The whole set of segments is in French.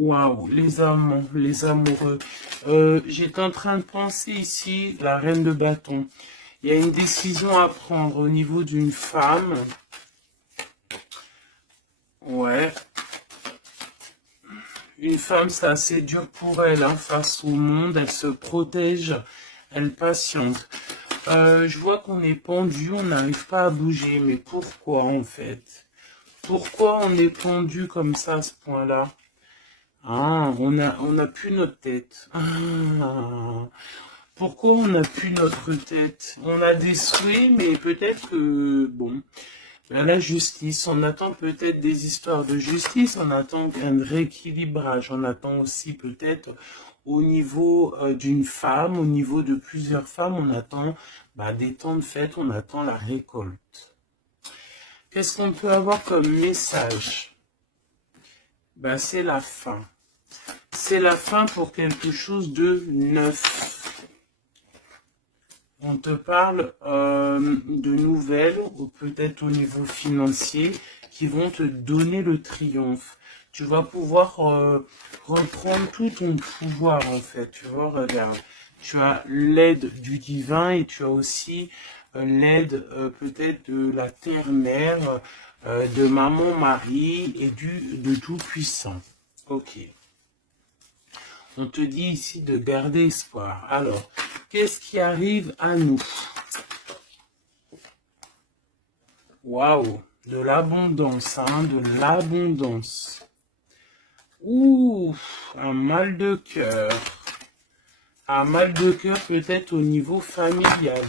Waouh, les amoureux. J'étais en train de penser ici, la reine de bâton. Il y a une décision à prendre au niveau d'une femme. Ouais. Une femme, c'est assez dur pour elle, hein, face au monde. Elle se protège, elle patiente. Je vois qu'on est pendu, on n'arrive pas à bouger. Mais pourquoi, en fait? Pourquoi on est pendu comme ça, à ce point-là? Ah, on a plus notre tête. Ah, pourquoi on n'a plus notre tête? On a des souhaits, mais peut-être que, bon, ben, la justice, on attend peut-être des histoires de justice, on attend un rééquilibrage, on attend aussi peut-être au niveau d'une femme, au niveau de plusieurs femmes, on attend des temps de fête, on attend la récolte. Qu'est-ce qu'on peut avoir comme message? Ben, c'est la fin. C'est la fin pour quelque chose de neuf. On te parle de nouvelles, ou peut-être au niveau financier, qui vont te donner le triomphe. Tu vas pouvoir reprendre tout ton pouvoir, en fait. Tu vois, regarde. Tu as l'aide du divin et tu as aussi l'aide peut-être de la terre-mère, de maman Marie et de Tout-Puissant. Ok. On te dit ici de garder espoir. Alors, qu'est-ce qui arrive à nous? Waouh, de l'abondance, hein, de l'abondance. Ouh, un mal de cœur. Un mal de cœur peut-être au niveau familial.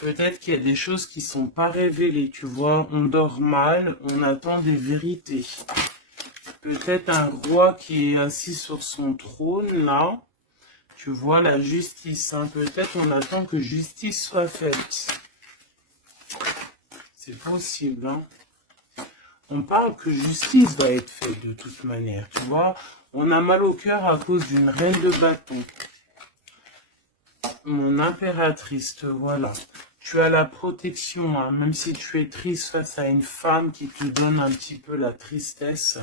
Peut-être qu'il y a des choses qui ne sont pas révélées. Tu vois, on dort mal, on attend des vérités. Peut-être un roi qui est assis sur son trône, là. Tu vois la justice, hein. Peut-être on attend que justice soit faite. C'est possible, hein. On parle que justice va être faite de toute manière, tu vois. On a mal au cœur à cause d'une reine de bâton. Mon impératrice, te voilà. Tu as la protection, hein. Même si tu es triste face à une femme qui te donne un petit peu la tristesse,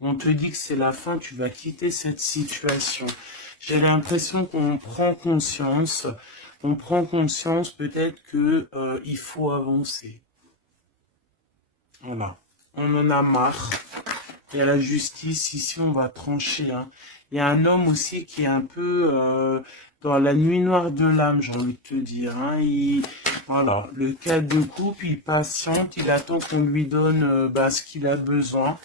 on te dit que c'est la fin, tu vas quitter cette situation. J'ai l'impression qu'on prend conscience. On prend conscience peut-être que il faut avancer. Voilà. On en a marre. Il y a la justice, ici on va trancher. Hein. Il y a un homme aussi qui est un peu dans la nuit noire de l'âme, j'ai envie de te dire. Hein. Voilà, le cas de couple, il patiente, il attend qu'on lui donne ce qu'il a besoin.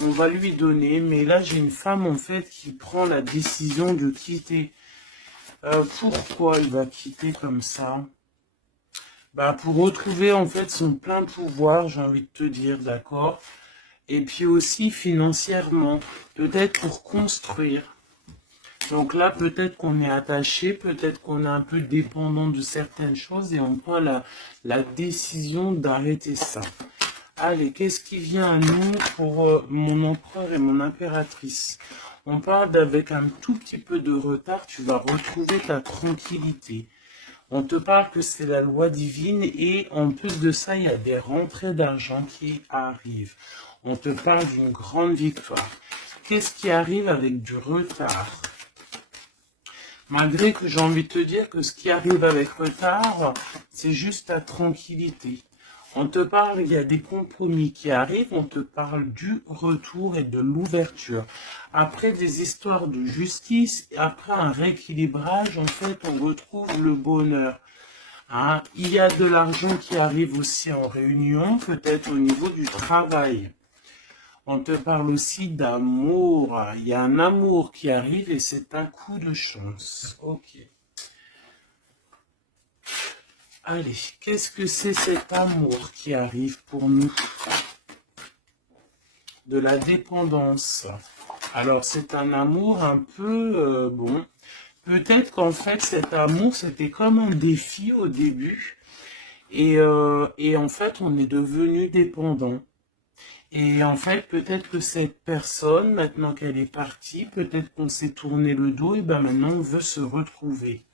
On va lui donner, mais là j'ai une femme en fait qui prend la décision de quitter. Pourquoi il va quitter comme ça? Pour retrouver en fait son plein pouvoir, j'ai envie de te dire, d'accord? Et puis aussi financièrement, peut-être pour construire. Donc là, peut-être qu'on est attaché, peut-être qu'on est un peu dépendant de certaines choses et on prend la décision d'arrêter ça. Allez, qu'est-ce qui vient à nous pour mon empereur et mon impératrice? On parle d'avec un tout petit peu de retard, tu vas retrouver ta tranquillité. On te parle que c'est la loi divine et en plus de ça, il y a des rentrées d'argent qui arrivent. On te parle d'une grande victoire. Qu'est-ce qui arrive avec du retard? Malgré que j'ai envie de te dire que ce qui arrive avec retard, c'est juste ta tranquillité. On te parle, il y a des compromis qui arrivent, on te parle du retour et de l'ouverture. Après des histoires de justice, après un rééquilibrage, en fait, on retrouve le bonheur. Hein? Il y a de l'argent qui arrive aussi en réunion, peut-être au niveau du travail. On te parle aussi d'amour. Il y a un amour qui arrive et c'est un coup de chance. Ok. Allez, qu'est-ce que c'est cet amour qui arrive pour nous? De la dépendance. Alors, c'est un amour un peu, bon, peut-être qu'en fait, cet amour, c'était comme un défi au début. Et en fait, on est devenu dépendant. Et en fait, peut-être que cette personne, maintenant qu'elle est partie, peut-être qu'on s'est tourné le dos, et maintenant on veut se retrouver.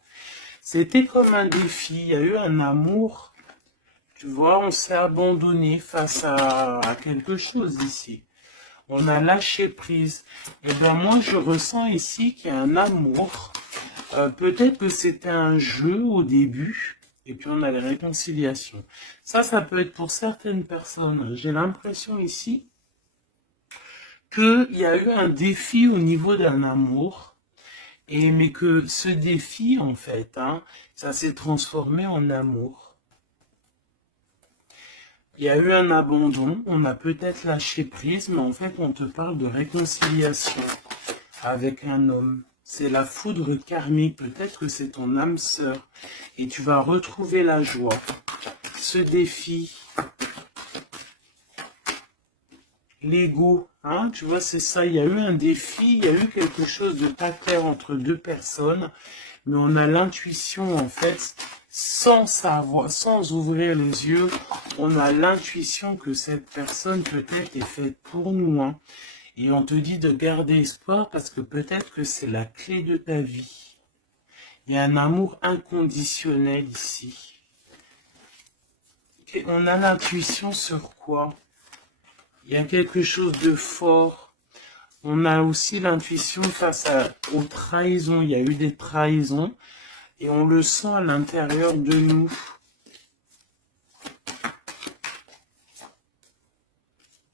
C'était comme un défi, il y a eu un amour, tu vois, on s'est abandonné face à quelque chose ici. on a lâché prise. Et bien moi, je ressens ici qu'il y a un amour. Peut-être que c'était un jeu au début, et puis on a les réconciliations. Ça peut être pour certaines personnes. J'ai l'impression ici qu'il y a eu un défi au niveau d'un amour, mais que ce défi, en fait, ça s'est transformé en amour. Il y a eu un abandon, on a peut-être lâché prise, mais en fait, on te parle de réconciliation avec un homme. C'est la foudre karmique, peut-être que c'est ton âme sœur, et tu vas retrouver la joie. Ce défi, l'ego, tu vois, c'est ça, il y a eu un défi, il y a eu quelque chose de pas clair entre deux personnes, mais on a l'intuition, en fait, sans savoir, sans ouvrir les yeux, on a l'intuition que cette personne peut-être est faite pour nous, et on te dit de garder espoir parce que peut-être que c'est la clé de ta vie. Il y a un amour inconditionnel ici. Et on a l'intuition sur quoi? Il y a quelque chose de fort. On a aussi l'intuition face aux trahisons. Il y a eu des trahisons et on le sent à l'intérieur de nous.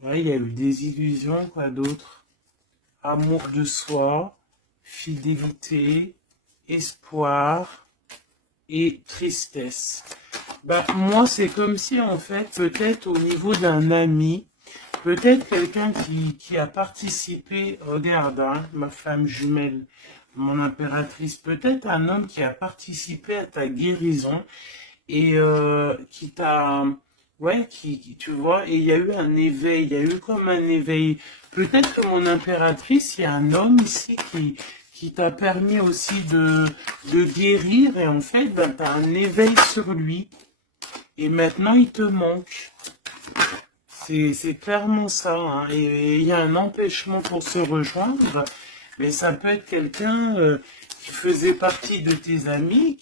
Ouais, il y a eu des illusions, quoi d'autre? Amour de soi, fidélité, espoir et tristesse. Moi, c'est comme si, en fait, peut-être au niveau d'un ami, peut-être quelqu'un qui a participé, regarde, ma flamme jumelle, mon impératrice, peut-être un homme qui a participé à ta guérison et qui t'a, ouais, tu vois, et il y a eu un éveil, il y a eu comme un éveil. Peut-être que mon impératrice, il y a un homme ici qui t'a permis aussi de guérir et en fait, tu as un éveil sur lui et maintenant il te manque. C'est clairement ça, et il y a un empêchement pour se rejoindre, mais ça peut être quelqu'un qui faisait partie de tes amis,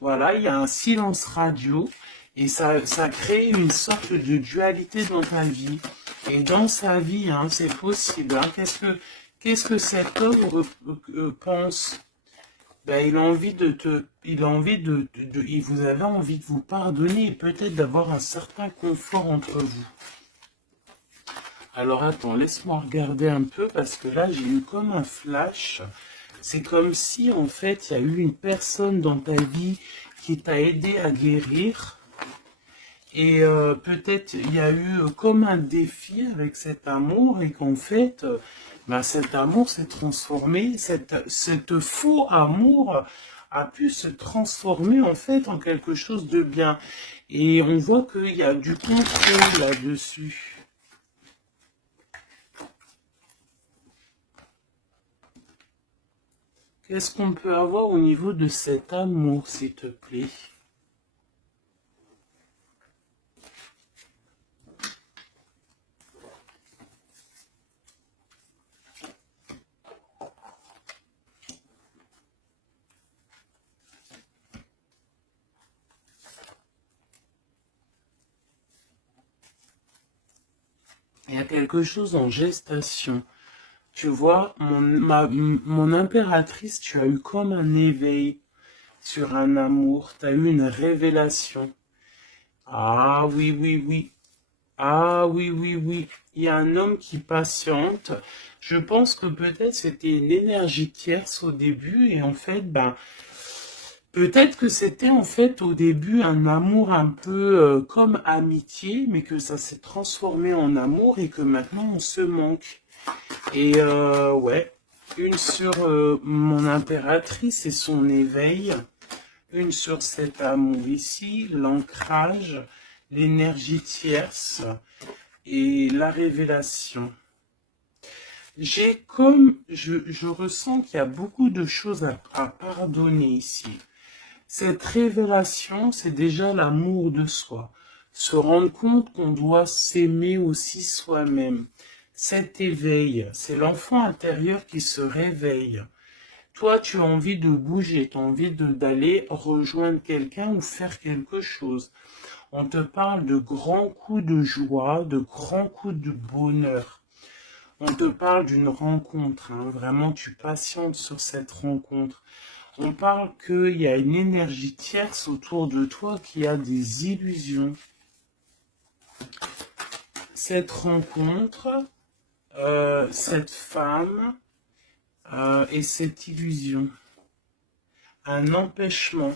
voilà, il y a un silence radio, et ça crée une sorte de dualité dans ta vie, et dans sa vie, c'est possible, qu'est-ce que cet homme pense? Il a envie vous avez envie de vous pardonner et peut-être d'avoir un certain confort entre vous. Alors attends, laisse-moi regarder un peu parce que là j'ai eu comme un flash. C'est comme si en fait il y a eu une personne dans ta vie qui t'a aidé à guérir. Et peut-être il y a eu comme un défi avec cet amour et qu'en fait cet amour s'est transformé, cette faux amour a pu se transformer en fait en quelque chose de bien. Et on voit qu'il y a du contrôle là-dessus. Qu'est-ce qu'on peut avoir au niveau de cet amour, s'il te plaît? Il y a quelque chose en gestation. Tu vois, mon impératrice, tu as eu comme un éveil sur un amour, tu as eu une révélation. Ah oui, oui, oui. Ah oui, oui, oui. Il y a un homme qui patiente. Je pense que peut-être c'était une énergie tierce au début et en fait, peut-être que c'était en fait au début un amour un peu comme amitié, mais que ça s'est transformé en amour et que maintenant on se manque. Et ouais, une sur mon impératrice et son éveil, une sur cet amour ici, l'ancrage, l'énergie tierce et la révélation. Je ressens qu'il y a beaucoup de choses à pardonner ici. Cette révélation, c'est déjà l'amour de soi. Se rendre compte qu'on doit s'aimer aussi soi-même. Cet éveil, c'est l'enfant intérieur qui se réveille. Toi, tu as envie de bouger, tu as envie d'aller rejoindre quelqu'un ou faire quelque chose. On te parle de grands coups de joie, de grands coups de bonheur. On te parle d'une rencontre, hein. Vraiment, tu patientes sur cette rencontre. On parle qu'il y a une énergie tierce autour de toi qui a des illusions. Cette rencontre, cette femme et cette illusion. Un empêchement.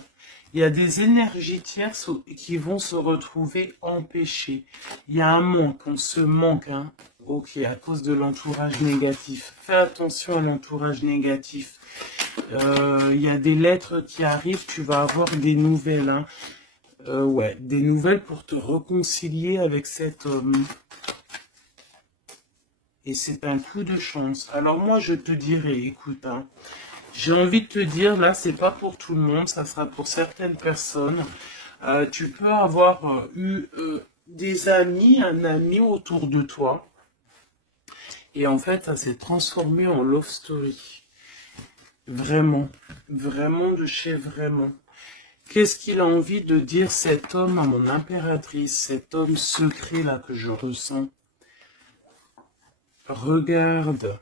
Il y a des énergies tierces qui vont se retrouver empêchées. Il y a un manque, on se manque, hein. Ok, à cause de l'entourage négatif. Fais attention à l'entourage négatif. Il y a des lettres qui arrivent, tu vas avoir des nouvelles, hein. Ouais, des nouvelles pour te réconcilier avec cet homme. Et c'est un coup de chance. Alors moi, je te dirais, écoute, hein, j'ai envie de te dire, là, c'est pas pour tout le monde, ça sera pour certaines personnes. Tu peux avoir eu des amis, un ami autour de toi. Et en fait, ça s'est transformé en love story. Vraiment. Vraiment de chez vraiment. Qu'est-ce qu'il a envie de dire cet homme à mon impératrice, cet homme secret là que je ressens? Regarde.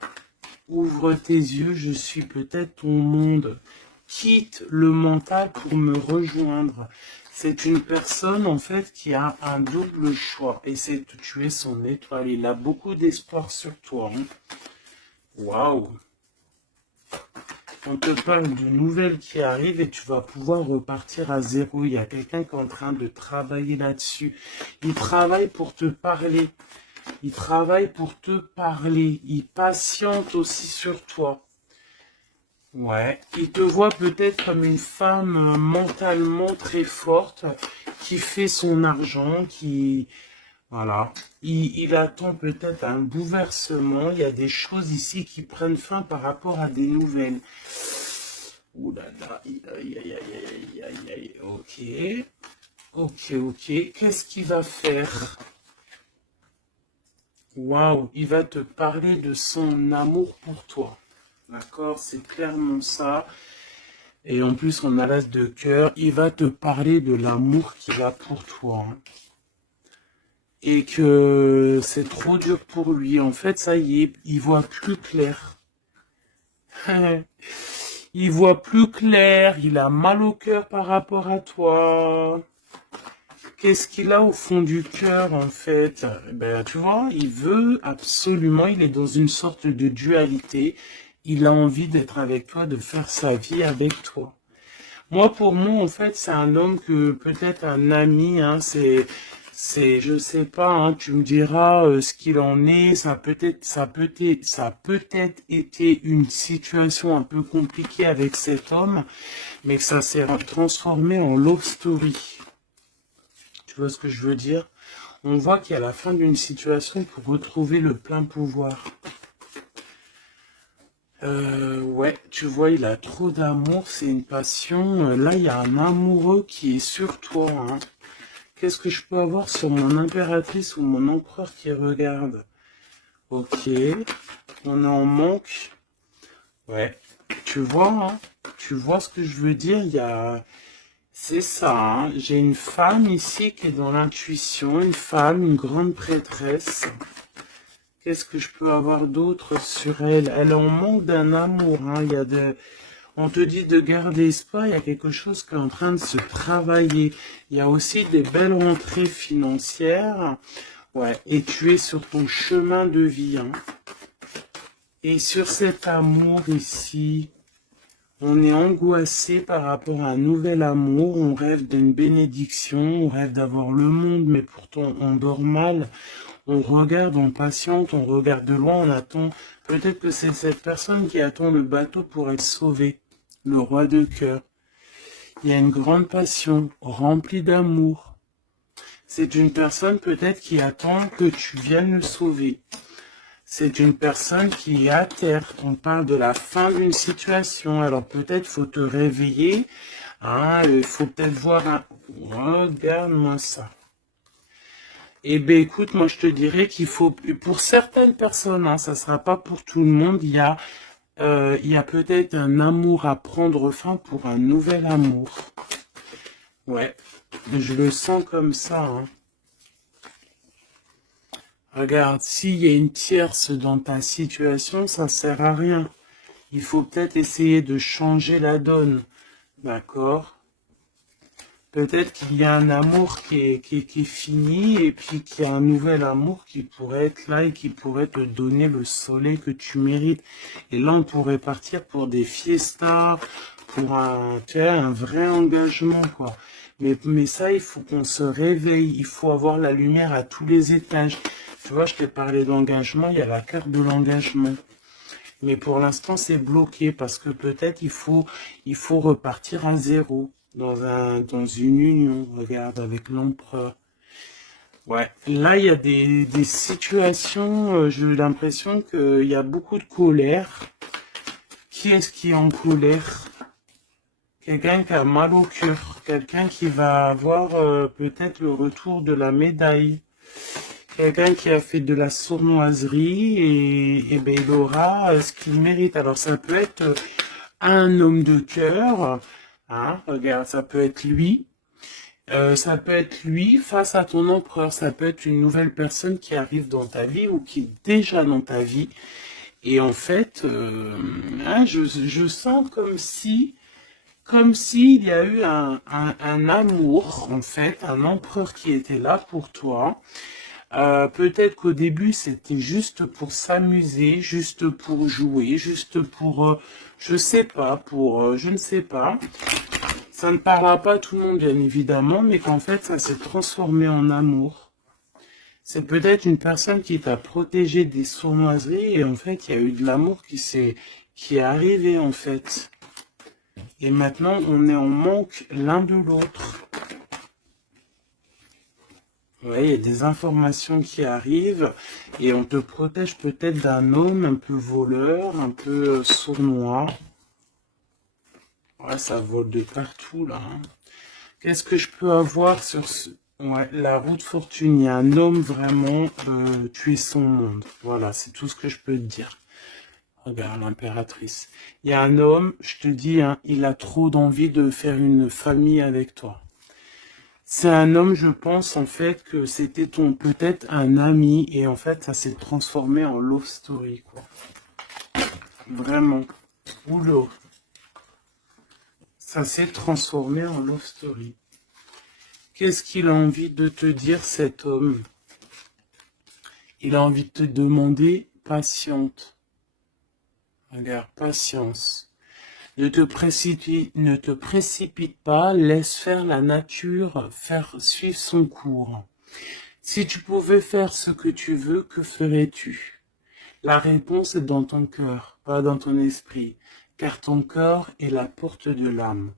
Ouvre tes yeux, je suis peut-être ton monde. Quitte le mental pour me rejoindre. C'est une personne, en fait, qui a un double choix. Et c'est de tuer son étoile. Il a beaucoup d'espoir sur toi. Hein. Waouh! On te parle de nouvelles qui arrivent et tu vas pouvoir repartir à zéro. Il y a quelqu'un qui est en train de travailler là-dessus. Il travaille pour te parler. Il travaille pour te parler. Il patiente aussi sur toi. Ouais. Il te voit peut-être comme une femme mentalement très forte qui fait son argent, qui... Voilà. Il attend peut-être un bouleversement. Il y a des choses ici qui prennent fin par rapport à des nouvelles. Ouh là là. Aïe, aïe, aïe, aïe, aïe, aïe. Ok. Ok, ok. Qu'est-ce qu'il va faire? Waouh, il va te parler de son amour pour toi. D'accord, c'est clairement ça. Et en plus, on a l'as de cœur. Il va te parler de l'amour qu'il a pour toi. Hein. Et que c'est trop dur pour lui. En fait, ça y est, il voit plus clair. Il voit plus clair. Il a mal au cœur par rapport à toi. Qu'est-ce qu'il a au fond du cœur, en fait? Ben, tu vois, il veut absolument, il est dans une sorte de dualité. Il a envie d'être avec toi, de faire sa vie avec toi. Moi, pour moi, en fait, c'est un homme que, peut-être un ami, hein, je sais pas, hein, tu me diras ce qu'il en est. Ça a peut-être été une situation un peu compliquée avec cet homme, mais que ça s'est transformé en love story. Tu vois ce que je veux dire? On voit qu'il y a la fin d'une situation pour retrouver le plein pouvoir. Ouais, tu vois, il a trop d'amour, c'est une passion. Là, il y a un amoureux qui est sur toi. Hein. Qu'est-ce que je peux avoir sur mon impératrice ou mon empereur qui regarde? Ok, on est en manque. Ouais, tu vois, hein, tu vois ce que je veux dire? Il y a... C'est ça, hein. J'ai une femme ici qui est dans l'intuition, une femme, une grande prêtresse. Qu'est-ce que je peux avoir d'autre sur elle? Elle est en manque d'un amour, hein. Il y a on te dit de garder espoir, il y a quelque chose qui est en train de se travailler. Il y a aussi des belles rentrées financières. Ouais, et tu es sur ton chemin de vie, hein. Et sur cet amour ici... On est angoissé par rapport à un nouvel amour, on rêve d'une bénédiction, on rêve d'avoir le monde, mais pourtant on dort mal, on regarde, on patiente, on regarde de loin, on attend. Peut-être que c'est cette personne qui attend le bateau pour être sauvée, le roi de cœur. Il y a une grande passion, remplie d'amour. C'est une personne peut-être qui attend que tu viennes le sauver. C'est une personne qui est à terre. On parle de la fin d'une situation. Alors peut-être faut te réveiller. Hein, il faut peut-être voir un... Regarde-moi ça. Eh bien écoute, moi je te dirais qu'il faut... Pour certaines personnes, hein, ça ne sera pas pour tout le monde, il y a peut-être un amour à prendre fin pour un nouvel amour. Ouais, je le sens comme ça. Hein. Regarde, s'il y a une tierce dans ta situation, ça sert à rien. Il faut peut-être essayer de changer la donne. D'accord? Peut-être qu'il y a un amour qui est fini et puis qu'il y a un nouvel amour qui pourrait être là et qui pourrait te donner le soleil que tu mérites. Et là, on pourrait partir pour des fiestas, pour tu vois, un vrai engagement, quoi. Mais ça, il faut qu'on se réveille. Il faut avoir la lumière à tous les étages. Tu vois, je t'ai parlé d'engagement, il y a la carte de l'engagement. Mais pour l'instant, c'est bloqué parce que peut-être il faut repartir à zéro dans une union. Regarde, avec l'empereur. Ouais, là, il y a des situations, j'ai l'impression qu'il y a beaucoup de colère. Qui est-ce qui est en colère? Quelqu'un qui a mal au cœur. Quelqu'un qui va avoir peut-être le retour de la médaille. Quelqu'un qui a fait de la sournoiserie et ben, il aura ce qu'il mérite. Alors ça peut être un homme de cœur, hein, regarde, ça peut être lui face à ton empereur, ça peut être une nouvelle personne qui arrive dans ta vie ou qui est déjà dans ta vie. Et en fait, hein, je sens comme s'il y a eu un amour, en fait, un empereur qui était là pour toi. Peut-être qu'au début, c'était juste pour s'amuser, juste pour jouer, juste pour, je sais pas, je ne sais pas. Ça ne parlera pas à tout le monde, bien évidemment, mais qu'en fait, ça s'est transformé en amour. C'est peut-être une personne qui t'a protégé des sournoiseries et en fait, il y a eu de l'amour qui est arrivé, en fait. Et maintenant, on est en manque l'un de l'autre. Ouais, il y a des informations qui arrivent et on te protège peut-être d'un homme un peu voleur, un peu sournois. Ouais, ça vole de partout là, hein. Qu'est-ce que je peux avoir sur ouais, la roue de fortune? Il y a un homme vraiment, tu es son monde. Voilà, c'est tout ce que je peux te dire. Regarde l'impératrice. Il y a un homme, je te dis, hein, il a trop d'envie de faire une famille avec toi. C'est un homme, je pense, en fait, que c'était peut-être un ami, et en fait, ça s'est transformé en love story, quoi. Vraiment. Oula. Ça s'est transformé en love story. Qu'est-ce qu'il a envie de te dire, cet homme? Il a envie de te demander patiente. Regarde, patience. Ne te précipite pas, laisse faire la nature, faire suivre son cours. Si tu pouvais faire ce que tu veux, que ferais-tu? La réponse est dans ton cœur, pas dans ton esprit, car ton corps est la porte de l'âme.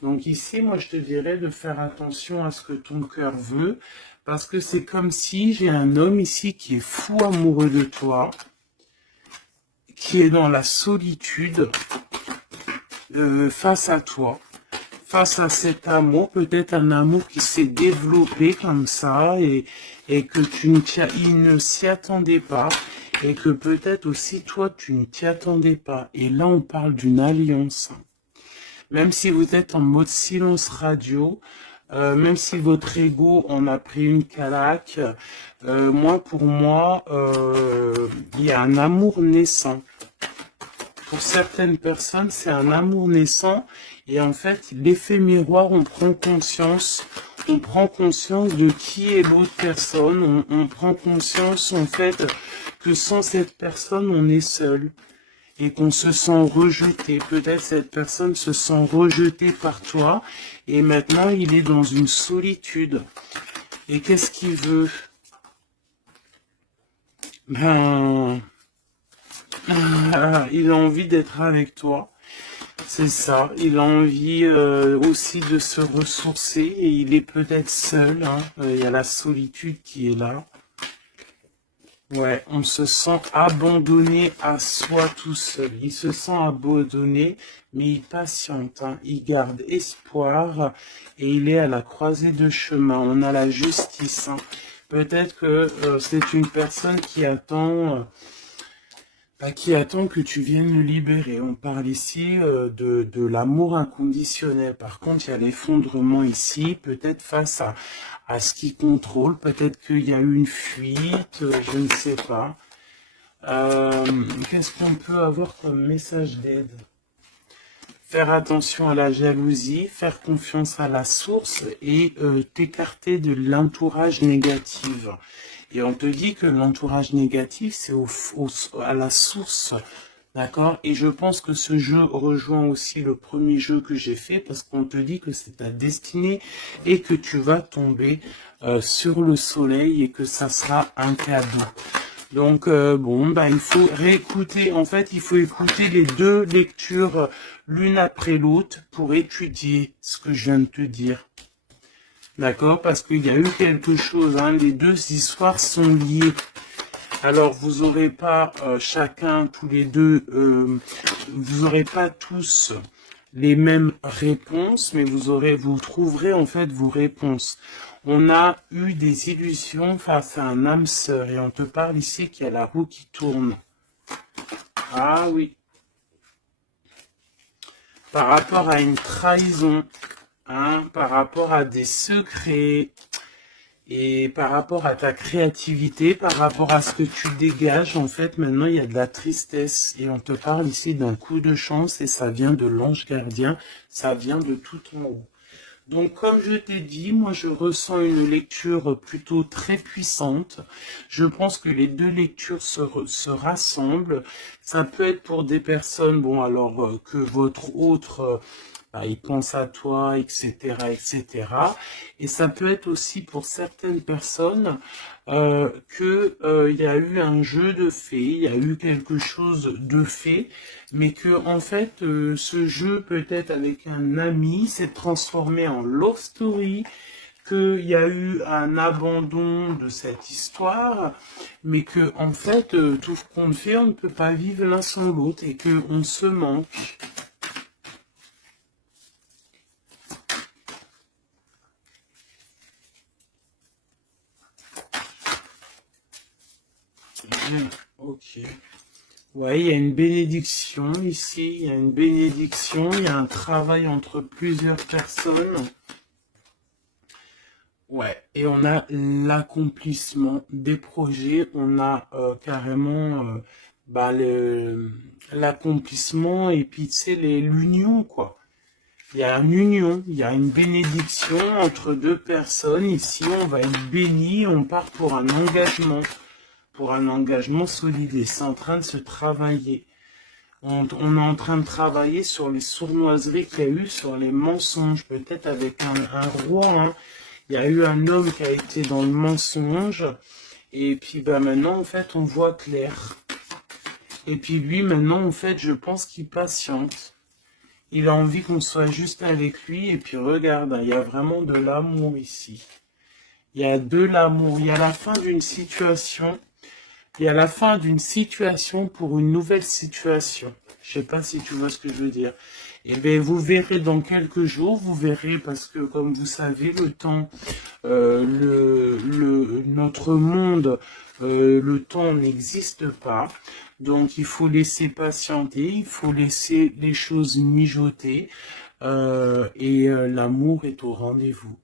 Donc ici, moi, je te dirais de faire attention à ce que ton cœur veut, parce que c'est comme si j'ai un homme ici qui est fou amoureux de toi, qui est dans la solitude, face à toi, face à cet amour, peut-être un amour qui s'est développé comme ça et que il ne s'y attendait pas et que peut-être aussi toi tu ne t'y attendais pas. Et là on parle d'une alliance. Même si vous êtes en mode silence radio, même si votre ego en a pris une calaque, pour moi, il y a un amour naissant. Pour certaines personnes, c'est un amour naissant et en fait, l'effet miroir, on prend conscience de qui est l'autre personne, on prend conscience en fait que sans cette personne, on est seul et qu'on se sent rejeté. Peut-être cette personne se sent rejetée par toi et maintenant, il est dans une solitude. Et qu'est-ce qu'il veut? Ben... il a envie d'être avec toi, c'est ça. Il a envie aussi de se ressourcer et il est peut-être seul, hein. Il y a la solitude qui est là. Ouais, on se sent abandonné à soi tout seul. Il se sent abandonné, mais il patiente, hein. Il garde espoir et il est à la croisée de chemin. On a la justice, hein. Peut-être que c'est une personne qui attend... qui attend que tu viennes le libérer. On parle ici de l'amour inconditionnel. Par contre, il y a l'effondrement ici, peut-être face à ce qui contrôle. Peut-être qu'il y a eu une fuite, je ne sais pas. Qu'est-ce qu'on peut avoir comme message d'aide? Faire attention à la jalousie, faire confiance à la source et t'écarter de l'entourage négatif. Et on te dit que l'entourage négatif, c'est à la source, d'accord? Et je pense que ce jeu rejoint aussi le premier jeu que j'ai fait parce qu'on te dit que c'est ta destinée et que tu vas tomber sur le soleil et que ça sera un cadeau. Donc, bon, bah, il faut réécouter, en fait, il faut écouter les deux lectures l'une après l'autre pour étudier ce que je viens de te dire. D'accord? Parce qu'il y a eu quelque chose, hein, les deux histoires sont liées. Alors, vous aurez pas chacun, tous les deux, vous aurez pas tous les mêmes réponses, mais vous trouverez en fait vos réponses. On a eu des illusions face à un âme sœur et on te parle ici qu'il y a la roue qui tourne. Ah oui. Par rapport à une trahison, hein, par rapport à des secrets et par rapport à ta créativité, par rapport à ce que tu dégages, en fait, maintenant il y a de la tristesse et on te parle ici d'un coup de chance et ça vient de l'ange gardien, ça vient de tout en haut. Donc, comme je t'ai dit, moi, je ressens une lecture plutôt très puissante. Je pense que les deux lectures se rassemblent. Ça peut être pour des personnes, bon, alors que votre autre, il pense à toi, etc., etc. Et ça peut être aussi pour certaines personnes il y a eu un jeu de fées, il y a eu quelque chose de fait, mais que en fait ce jeu peut-être avec un ami s'est transformé en love story, qu'il y a eu un abandon de cette histoire, mais que en fait tout ce qu'on fait, on ne peut pas vivre l'un sans l'autre et que on se manque. Ok. Ouais, il y a une bénédiction ici, il y a une bénédiction, il y a un travail entre plusieurs personnes. Ouais, et on a l'accomplissement des projets, on a carrément l'accomplissement et puis tu sais, l'union quoi. Il y a une union, il y a une bénédiction entre deux personnes. Ici, on va être béni, on part pour un engagement solide et c'est en train de se travailler. On est en train de travailler sur les sournoiseries qu'il y a eu, sur les mensonges, peut-être avec un roi. Hein. Il y a eu un homme qui a été dans le mensonge. Et puis maintenant, en fait, on voit clair. Et puis lui, maintenant, en fait, je pense qu'il patiente. Il a envie qu'on soit juste avec lui. Et puis regarde, il y a vraiment de l'amour ici. Il y a de l'amour. Il y a la fin d'une situation. Il y a la fin d'une situation pour une nouvelle situation. Je sais pas si tu vois ce que je veux dire. Eh bien, vous verrez dans quelques jours, vous verrez parce que comme vous savez, le temps, notre monde, le temps n'existe pas. Donc, il faut laisser patienter, il faut laisser les choses mijoter et l'amour est au rendez-vous.